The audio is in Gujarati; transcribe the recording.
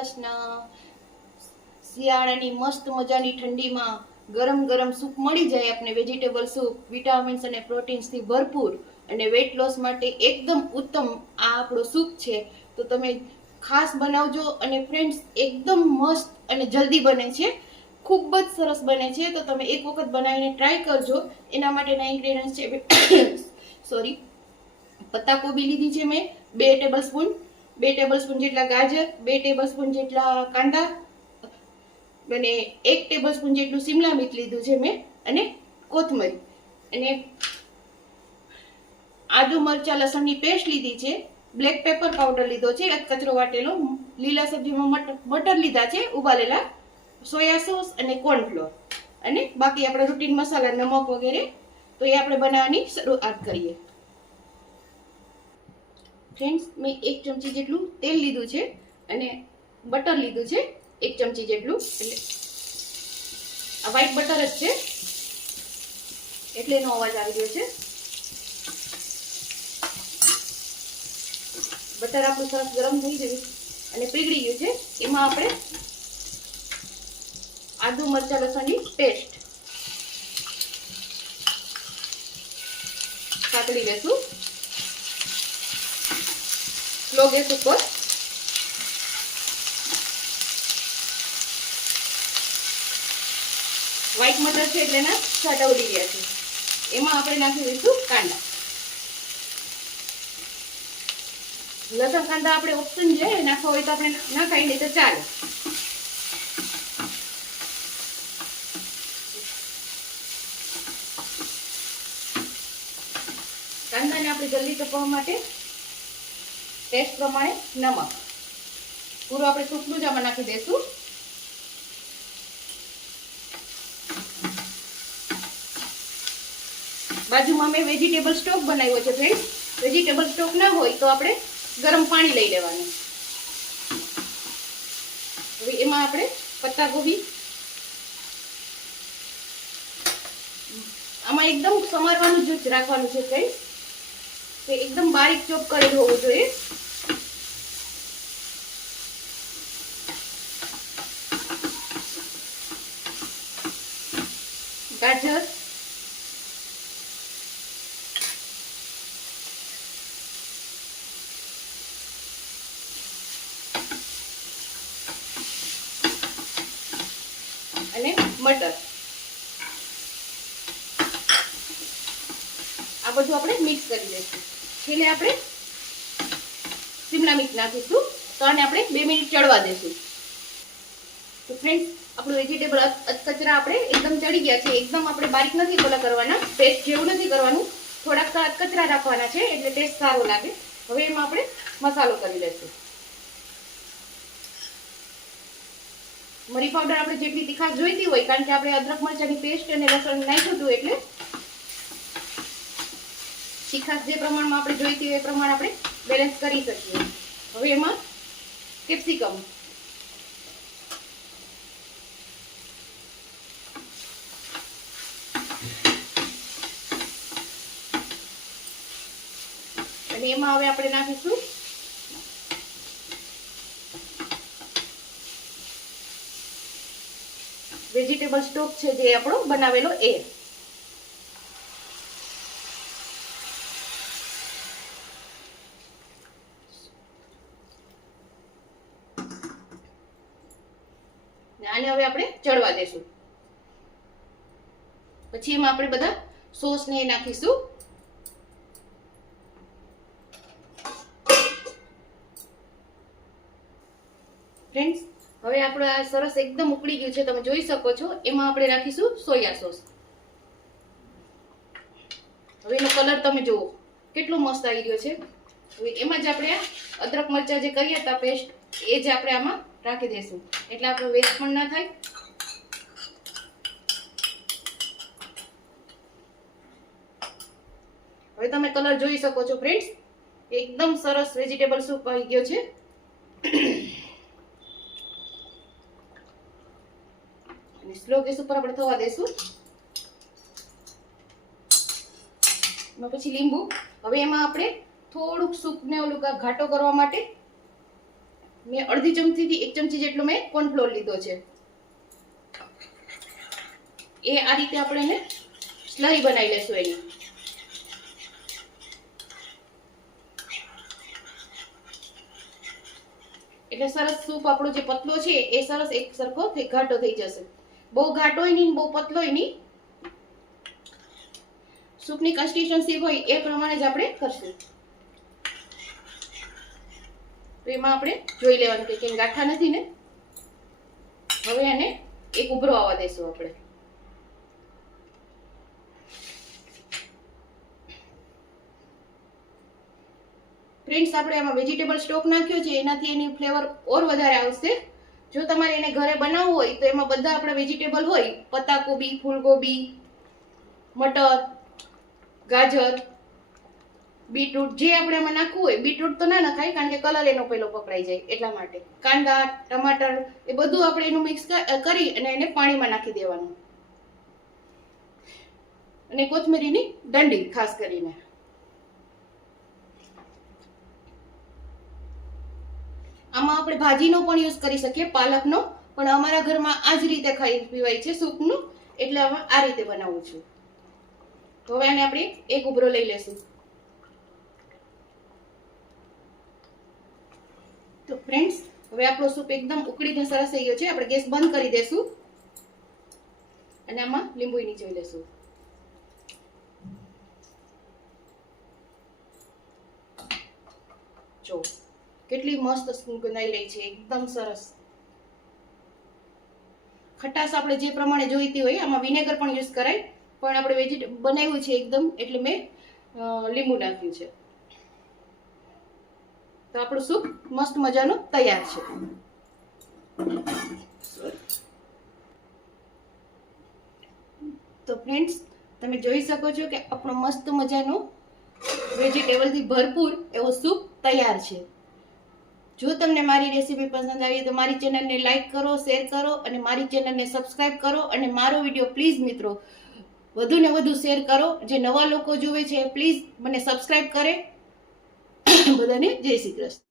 કૃષ્ણ। શિયાળાની મસ્ત મજાની ઠંડીમાં ગરમ ગરમ સૂપ મળી જાય આપણે, વેજીટેબલ સૂપ, વિટામિન્સ અને પ્રોટીન્સથી ભરપૂર અને વેટ લોસ માટે એકદમ ઉત્તમ આ આપણો સૂપ છે। તો તમે ખાસ બનાવજો અને ફ્રેન્ડ્સ એકદમ મસ્ત અને જલ્દી બને છે, ખૂબ જ સરસ બને છે। તો તમે એક વખત બનાવીને ટ્રાય કરજો। એના માટેના ઇન્ગ્રેડિયન્ટ્સ છે સોરી પત્તા કોબી લીધી છે મેં 2 ટેબલસ્પૂન જેટલા ગાજર, 2 ટેબલસ્પૂન જેટલા કાંદા અને 1 ટેબલસ્પૂન જેટલું શિમલા મિર્ચ લીધું છે મેં અને કોથમરી અને આદુ મરચા લસણની પેસ્ટ લીધી છે, બ્લેક પેપર પાવડર લીધો છે, કચરો વાટેલો, લીલા સબ્જીમાં મટર લીધા છે ઉબાલેલા, સોયા સોસ અને કોર્નફ્લોર અને બાકી આપણે રૂટીન મસાલા નમક વગેરે। તો એ આપણે બનાવવાની શરૂઆત કરીએ। ફ્રેન્ડ્સ મેં 1 ચમચી જેટલું તેલ લીધું છે અને બટર લીધું છે 1 ચમચી જેટલું, એટલે આ વ્હાઈટ બટર જ છે એટલે એનો અવાજ આવી રહ્યો છે। બટર આપણું સરસ ગરમ થઈ ગયું અને પીગળી ગયું છે, એમાં આપણે આદુ મરચા લસણની પેસ્ટ સાતળી લેશું સ્લો ગેસ ઉપર। વ્હાઈટ મટર છે એટલે એના છાંટા ઉડી ગયા છે, એમાં આપણે નાખી દઈશું કાંદા। લસણ કાંદા આપણે ઓપ્શન છે, નાખવા હોય તો આપણે નાખાય, નહીં તો ચાલે। કાંદાને આપણે જલ્દી તપવા માટે ટેસ્ટ પ્રમાણે નમક પૂરું આપણે સૂપનું જ આમાં નાખી દઈશું। બાજુમાં મેં વેજીટેબલ સ્ટોક બનાવ્યો છે ફ્રેન્ડ્સ, વેજીટેબલ સ્ટોક ના હોય તો આપણે ગરમ પાણી લઈ લેવાનું। હવે એમાં આપણે પત્તા ગોબી આમાં એકદમ સમારવાનું જ રાખવાનું છે ફ્રેન્ડ્સ, તો એકદમ બારીક ચોપ કરેલું હોવું જોઈએ। ગાજર, અને મટર, આ બધું આપણે મિક્સ કરી દઈશું। છેલ્લે આપણે શિમલા મિર્ચ નાખીશું, તો આને આપણે 2 મિનિટ ચડવા દઈશું। તો ફ્રેન્ડ્સ આપણું વેજીટેબલ અધકચરા આપણે એકદમ ચડી ગયા છે, એકદમ આપણે બારીક નથી કોલા કરવાના, પેસ્ટ જેવું નથી કરવાનું, થોડાક અધકચરા રાખવાના છે એટલે ટેસ્ટ સારો લાગે। હવે એમાં આપણે મસાલો કરી લઈશું। મરી પાવડર આપણે જેટલી તીખાશ જોઈતી હોય, કારણ કે આપણે અદરક મરચાની પેસ્ટ અને લસણ નાખ્યું હતું એટલે તીખાશ જે પ્રમાણમાં આપણે જોઈતી હોય એ પ્રમાણે આપણે બેલેન્સ કરી શકીએ। હવે એમાં કેપ્સિકમ અને એમાં હવે આપણે નાખીશું વેજીટેબલ સ્ટોક છે જે આપણો બનાવેલો એ। આને હવે આપણે ચડવા દેશું, પછી એમાં આપણે બધા સોસ ને નાખીશું। ફ્રેન્ડ્સ હવે આપણે આ સરસ એકદમ ઉકળી ગયું છે, તમે જોઈ શકો છો। એમાં આપણે નાખીશું સોયા સોસ। હવે એનો કલર તમે જુઓ કેટલો મસ્ત આવી રહ્યો છે। હવે એમાં જ આપણે આ અદરક મરચા જે કર્યા હતા પેસ્ટ એ જ આપણે આમાં રાખી દઈશું, એટલે આપણો વેસ્ટ પણ ના થાય। હવે તમે કલર જોઈ શકો છો ફ્રેન્ડ્સ, એકદમ સરસ વેજીટેબલ સૂપ આવી ગયો છે। સ્લો ગેસ ઉપર આપણે થવા દેશું। પછી લીંબુ, હવે એમાં આપણે થોડુંક સૂપને ઓલું ઘાટો કરવા માટે મેં અડધી ચમચીથી 1 ચમચી જેટલો મેં કોર્નફ્લોર લીધો છે. એ આ રીતે આપણે એને સ્લરી બનાવી લેશું એની. એટલે સરસ સૂપ આપણો જે પતલો છે એ સરસ એક સરખો ઘાટો થઈ જશે. બહુ ઘાટોય નહીં, બહુ પતલોય નહીં. સૂપની કન્સિસ્ટન્સી હોય એ પ્રમાણે જ આપણે કરશું. તો એમાં આપણે જોઈ લેવાનું કે ક્યાંય ગાંઠા નથી ને. હવે એને એક ઉભરો આવવા દેશું આપણે. ફ્રેન્ડ્સ, આપણે આમાં વેજીટેબલ સ્ટોક નાખ્યો છે એનાથી એની ફ્લેવર ઓર વધારે આવશે. જો તમારે એને ઘરે બનાવવું હોય તો એમાં બધા આપણા વેજીટેબલ હોય, પત્તાકોબી, ફૂલગોબી, મટર, ગાજર, બીટરૂટ, જે આપણે એમાં નાખવું હોય. બીટરૂટ તો ના નખાય કારણ કે કલર એનો પેલો પકડાઈ જાય, એટલા માટે. કાંદા, ટમાટર એ બધું આપણે એનું મિક્સ કરી અને એને પાણીમાં નાખી દેવાનું. અને કોથમરીની દંડી ખાસ કરીને. આમાં આપણે ભાજીનો પણ યુઝ કરી શકીએ, પાલકનો, પણ અમારા ઘરમાં આ જ રીતે ખાઈ પીવાય છે સૂપનું, એટલે અમે આ રીતે બનાવું છું. તો હવે આને આપણે એક ઉભરો લઈ લેશું. તો ફ્રેન્ડ્સ, હવે આપણો સૂપ એકદમ ઉકળીને સરસ થઈ ગયો છે. આપણે ગેસ બંધ કરી દેશું અને આમાં લીંબુ નીચોઈ લેશું. જો કેટલી મસ્ત ગંધાઈ રહી છે, એકદમ સરસ. ખટાશ આપણે જે પ્રમાણે જોઈતી હોય, આમાં વિનેગર પણ યુઝ કરાય, પણ આપણે વેજીટેબલ બનાવ્યું છે એકદમ એટલે મેં લીંબુ નાખ્યું છે. તો આપણું સૂપ મસ્ત મજાનું તૈયાર છે. તો ફ્રેન્ડ્સ, તમે જોઈ શકો છો કે આપણો મસ્ત મજાનો વેજીટેબલથી ભરપૂર એવો સૂપ તૈયાર છે. જો તમને મારી રેસીપી પસંદ આવી તો મારી ચેનલને લાઈક કરો, શેર કરો અને મારી ચેનલને સબસ્ક્રાઇબ કરો. અને મારો વિડીયો પ્લીઝ મિત્રો વધુ ને વધુ શેર કરો. જે નવા લોકો જોવે છે પ્લીઝ મને સબસ્ક્રાઇબ કરે. બધાને જય શ્રી કૃષ્ણ.